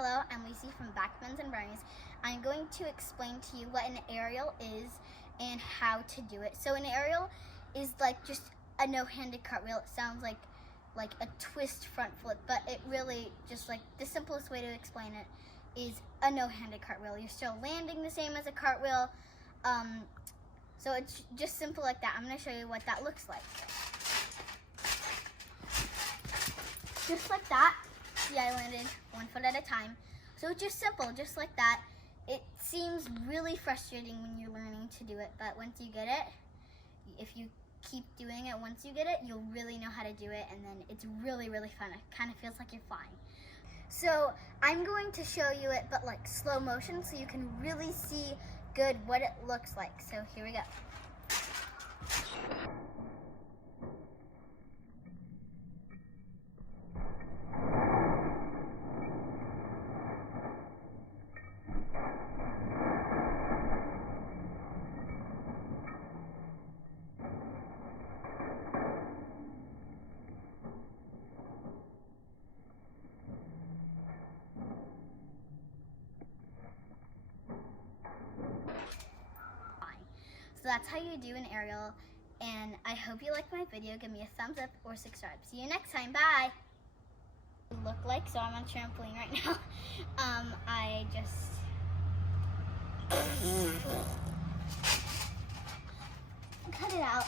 Hello, I'm Lucy from Backbends and Brownies. I'm going to explain to you what an aerial is and how to do it. So an aerial is like just a no-handed cartwheel. It sounds like a twist front flip, but it really just like the simplest way to explain it is a no-handed cartwheel. You're still landing the same as a cartwheel. So it's just simple like that. I'm going to show you what that looks like. Just like that. See, I landed 1 foot at a time. So it's just simple, just like that. It seems really frustrating when you're learning to do it, but once you get it, if you keep doing it, once you get it, you'll really know how to do it, and then it's really, really fun. It kind of feels like you're flying. So I'm going to show you it, but like slow motion, so you can really see good what it looks like. So here we go. So that's how you do an aerial, and I hope you liked my video. Give me a thumbs up or subscribe. See you next time. Bye. Look like, so I'm on a trampoline right now. I just cut it out.